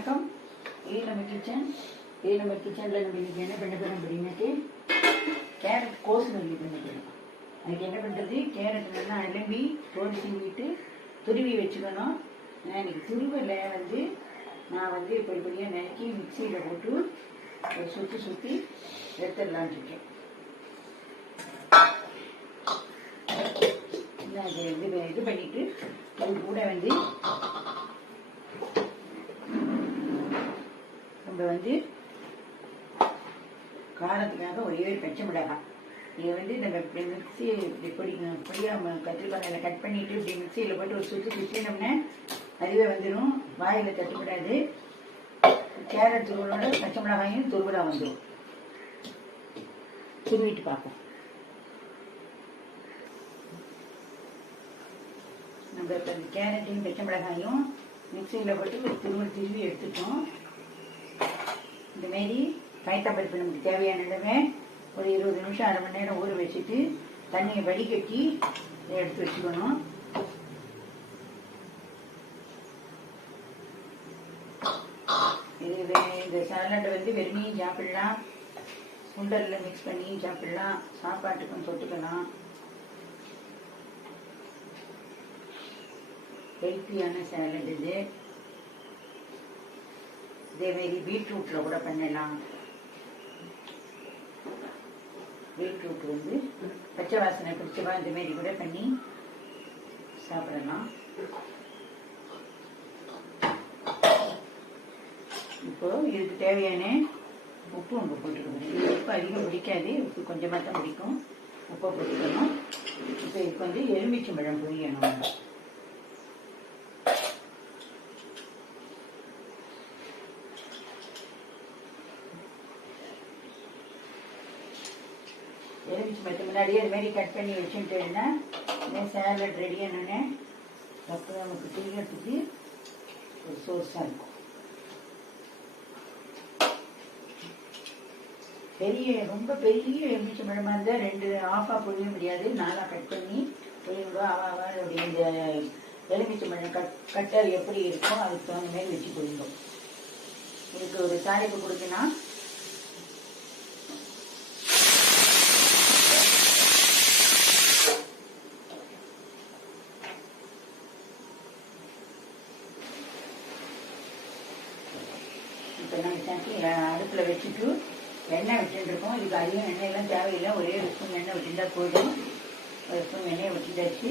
வணக்கம். இது நம்ம கிச்சன். நம்ம கிச்சனில் நம்ம இன்றைக்கி என்ன பண்ண போகிறோம் அப்படின்னாக்கி கேரட் கோசுமல்லி பண்ண போகிறோம். அதுக்கு என்ன பண்ணுறது, கேரட் நல்லா அலம்பி தோல் சீவிட்டு துருவி வச்சுக்கணும். நான் இன்றைக்கி துருவலை நான் இப்படிப்படியாக நறுக்கி மிக்சியில் போட்டு ஒரு சுற்றி எடுத்துடலான்னு இருக்கேன். நான் இதை இது பண்ணிவிட்டு அது கூட நம்ம காரத்துக்காக ஒரே ஒரு பச்சை மிளகாய் இதை நம்ம இப்படி மிக்சி பொடியாக கத்திரிக்காயில் கட் பண்ணிவிட்டு இப்படி மிக்சியில் போட்டு ஒரு சுற்றினோம்னா அதுவே வந்துடும். வாயில் தட்டுப்படாது. கேரட் துருவலோட பச்சை மிளகாயும் துருவலாக வந்துடும். துருவிட்டு பார்ப்போம். நம்ம இப்போ இந்த கேரட்டையும் பச்சை மிளகாயும் மிக்சியில் போட்டு ஒரு துருவி எடுத்துட்டோம். இந்தமாரி பயத்தப்பருப்பு நமக்கு தேவையான இடமே ஒரு 20 நிமிஷம் அரை மணி நேரம் ஊற வச்சுட்டு தண்ணியை வடிகட்டி எடுத்து வச்சுக்கணும். இந்த சாலட்டை வெறுமையும் சாப்பிடலாம், சுண்டலில் மிக்ஸ் பண்ணியும் சாப்பிடலாம், சாப்பாட்டுக்கும் தொட்டுக்கலாம். ஹெல்த்தியான சாலட் இது. இதேமாரி பீட்ரூட்டில் கூட பண்ணலாம். பீட்ரூட் பச்சை வாசனை பிடிச்சவா இந்தமாரி கூட பண்ணி சாப்பிடலாம். இப்போ இதுக்கு தேவையான உப்பு போட்டுக்கணும். உப்பு அதிகம் பிடிக்காது, உப்பு கொஞ்சமாக தான் பிடிக்கும். உப்பை போட்டுக்கணும். இப்போ இதுக்கு எலுமிச்சம்பழம் பொரியணும். எலுமிச்சம்பழத்தை முன்னாடியே அதுமாரி கட் பண்ணி வச்சுட்டேன்னா சேலட் ரெடி ஆனோடனே அப்போ நமக்கு செய்யறதுக்கு ஒரு சோர்ஸாக இருக்கும். ரொம்ப பெரிய எலுமிச்சம்பழமாக இருந்தால் 2 ஆஃபாக பொழிய முடியாது. 4ஆக கட் பண்ணி பொழியுங்களோ அவளுடைய இந்த எலுமிச்சம்பழம் கட்டர் எப்படி இருக்கும் அதுக்கு தகுந்த மாதிரி வச்சு பொழிந்தோம். இதுக்கு ஒரு தாளிப்பு கொடுத்தனா இப்போ நம்ம அடுப்பில் வச்சுட்டு எண்ணெய் விட்டுருக்கோம். இதுக்கு அதிகம் எண்ணெயெல்லாம் தேவையில்லை. ஒரே ஒரு ஸ்பூன் எண்ணெய் விட்டுருந்தா போதும். ஒரு ஸ்பூன் எண்ணெயை விட்டுட்டாச்சு.